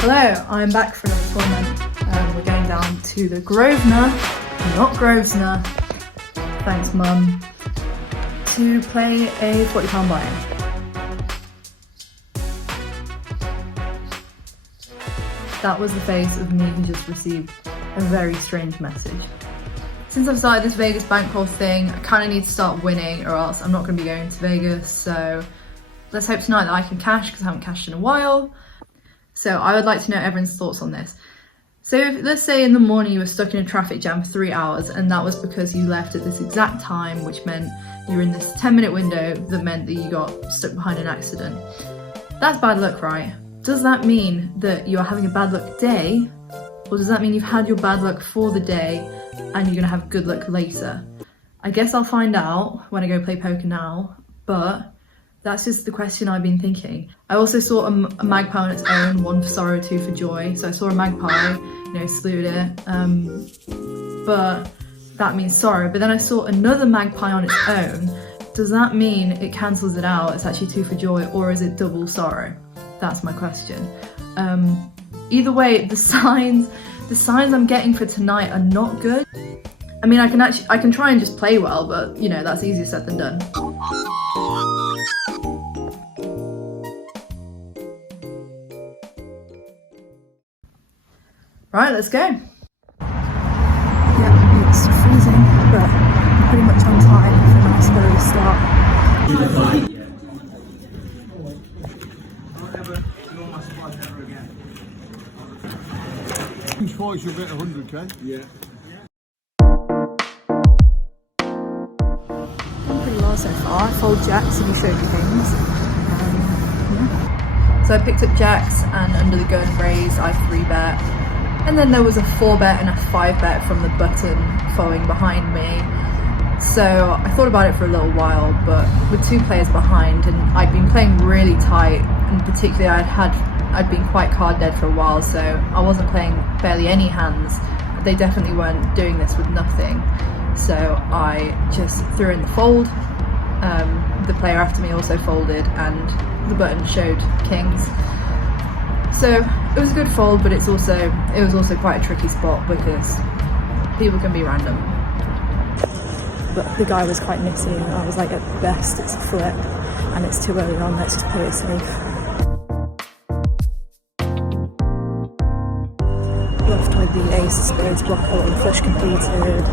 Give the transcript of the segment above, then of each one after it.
Hello, I'm back for another tournament. We're going down to the Grosvenor, not Grosvenor, thanks mum, to play a £40 buy-in. That was the face of me who just received a very strange message. Since I've started this Vegas bankroll thing, I kind of need to start winning or else I'm not going to be going to Vegas, so let's hope tonight that I can cash because I haven't cashed in a while. So I would like to know everyone's thoughts on this. So if, let's say in the morning you were stuck in a traffic jam for 3 hours and that was because you left at this exact time, which meant you were in this 10-minute window that meant that you got stuck behind an accident. That's bad luck, right? Does that mean that you are having a bad luck day? Or does that mean you've had your bad luck for the day and you're gonna have good luck later? I guess I'll find out when I go play poker now, but that's just the question I've been thinking. I also saw a magpie on its own, one for sorrow, two for joy. So I saw a magpie, you know, saluted it, but that means sorrow. But then I saw another magpie on its own. Does that mean it cancels it out? It's actually two for joy, or is it double sorrow? That's my question. Either way, the signs I'm getting for tonight are not good. I mean, I can try and just play well, but you know, that's easier said than done. Right, let's go. Yeah, it's freezing, but I'm pretty much on time for a nice early start. Twice you'll get 100k. Yeah. Done pretty well so far. I fold jacks and you showed you things. Yeah. So I picked up jacks and under the gun raise I 3-bet. And then there was a 4-bet and a 5-bet from the button following behind me. So I thought about it for a little while, but with 2 players behind and I'd been playing really tight, and particularly I'd been quite card dead for a while, so I wasn't playing barely any hands. They definitely weren't doing this with nothing. So I just threw in the fold. The player after me also folded and the button showed kings. So it was a good fold, but it was also quite a tricky spot because people can be random. But the guy was quite nitty and I was like, at best it's a flip and it's too early on, let's just play it safe. Left with the ace of spades blocker and flush completed.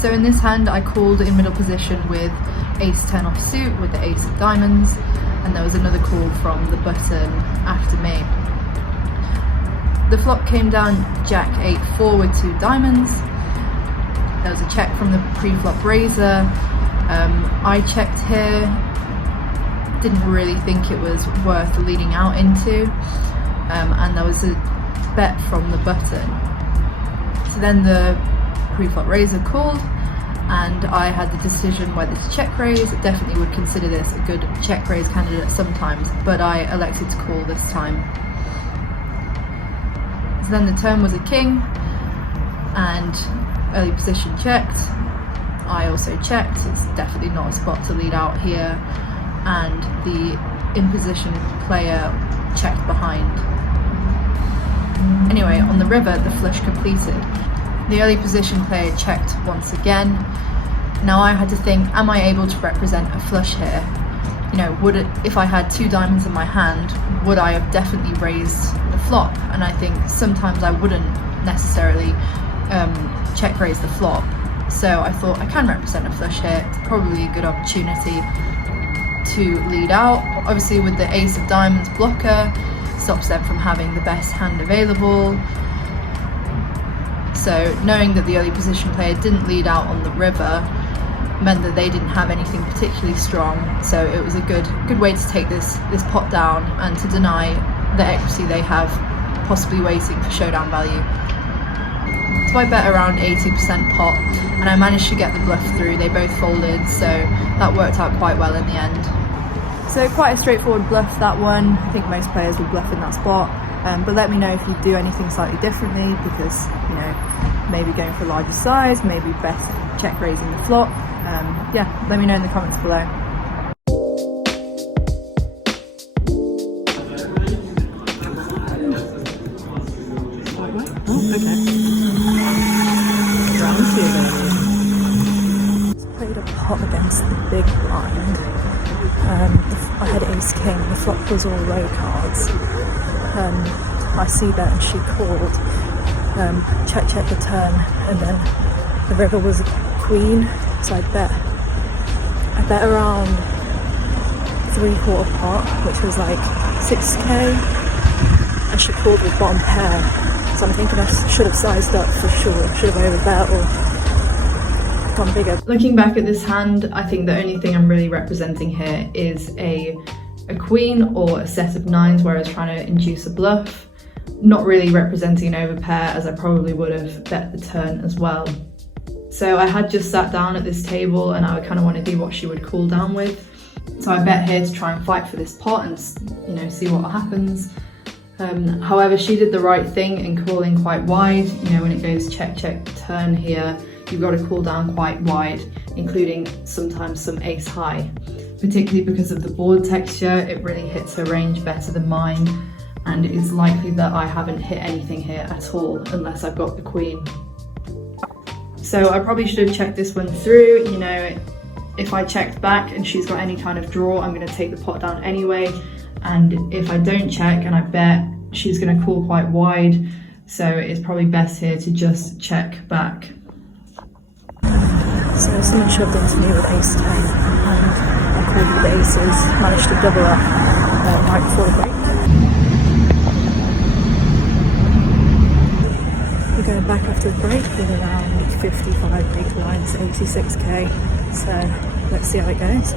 So in this hand I called in middle position with ace 10 off suit with the ace of diamonds, and there was another call from the button after me. The flop came down jack 8-4 with 2 diamonds. There was a check from the pre-flop raiser. I checked here, didn't really think it was worth leading out into, and there was a bet from the button. So then the pre-flop raiser called and I had the decision whether to check raise. I definitely would consider this a good check raise candidate sometimes, but I elected to call this time. So then the turn was a king and early position checked. I also checked. It's definitely not a spot to lead out here, and the in position player checked behind. Anyway, on the river the flush completed. The early position player checked once again. Now I had to think, am I able to represent a flush here? You know, if I had 2 diamonds in my hand, would I have definitely raised the flop? And I think sometimes I wouldn't necessarily check raise the flop. So I thought I can represent a flush here. It's probably a good opportunity to lead out. Obviously with the ace of diamonds blocker, stops them from having the best hand available. So knowing that the early position player didn't lead out on the river meant that they didn't have anything particularly strong, so it was a good way to take this pot down and to deny the equity they have possibly waiting for showdown value. So I bet around 80% pot and I managed to get the bluff through. They both folded, so that worked out quite well in the end. So quite a straightforward bluff, that one. I think most players will bluff in that spot, but let me know if you do anything slightly differently, because you know, maybe going for a larger size, maybe best check raising the flop. Yeah, let me know in the comments below. Okay. Played a pot against the big blind. I had ace king, the flop was all low cards. I see that and she called. Check the turn, and then the river was a queen, so I bet around 3/4 pot, which was like 6k, and she called with bottom pair, so I'm thinking I should have sized up for sure, should have overbet or gone bigger. Looking back at this hand, I think the only thing I'm really representing here is a queen or a set of nines where I was trying to induce a bluff. Not really representing an overpair, as I probably would have bet the turn as well. So I had just sat down at this table and I kind of want to see what she would call down with. So I bet here to try and fight for this pot and, you know, see what happens. However, she did the right thing in calling quite wide. You know, when it goes check turn here, you've got to call down quite wide, including sometimes some ace high. Particularly because of the board texture, it really hits her range better than mine, and it is likely that I haven't hit anything here at all unless I've got the queen. So I probably should have checked this one through. You know, if I checked back and she's got any kind of draw, I'm going to take the pot down anyway. And if I don't check and I bet, she's going to call quite wide. So it's probably best here to just check back. So someone shoved into me with ace 10 and I called with the aces, managed to double up right before the break. We're going back after the break with around 55 big blinds, 86k, so let's see how it goes.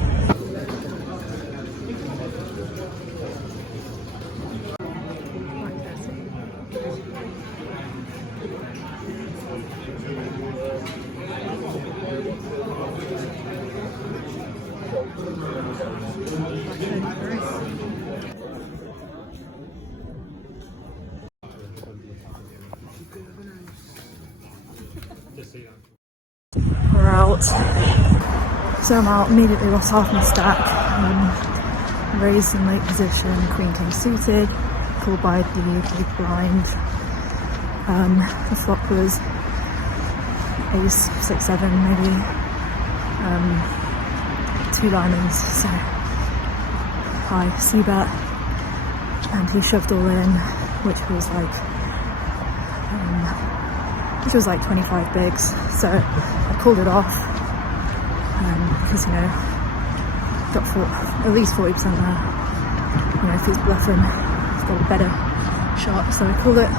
We're out. So I'm out, immediately lost half my stack. Raised in late position, queen king suited, called by the big blind. The flop was ace 6-7 maybe. 2 diamonds, so I c-bet and he shoved all in, which was like 25 bigs, so I called it off because, you know, got at least 40% there. You know, if he's bluffing, he's got a better shot, so I called it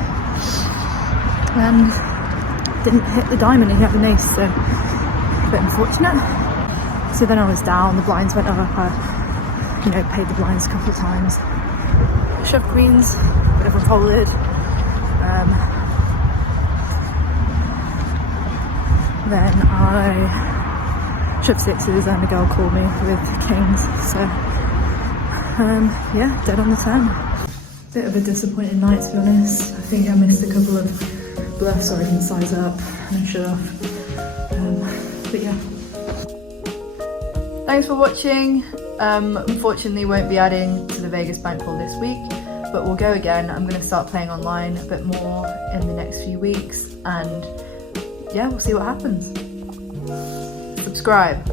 and didn't hit the diamond. He had an ace, so a bit unfortunate. So then I was down, the blinds went up, I, you know, paid the blinds a couple of times. Shoved queens, bit of a folded. Then I shoved sixes and a girl called me with kings, so yeah, dead on the turn. Bit of a disappointing night, to be honest. I think I missed a couple of bluffs, or I didn't size up and I should have. But yeah. Thanks for watching. Unfortunately won't be adding to the Vegas bankroll this week, but we'll go again. I'm going to start playing online a bit more in the next few weeks, and yeah, we'll see what happens. Subscribe.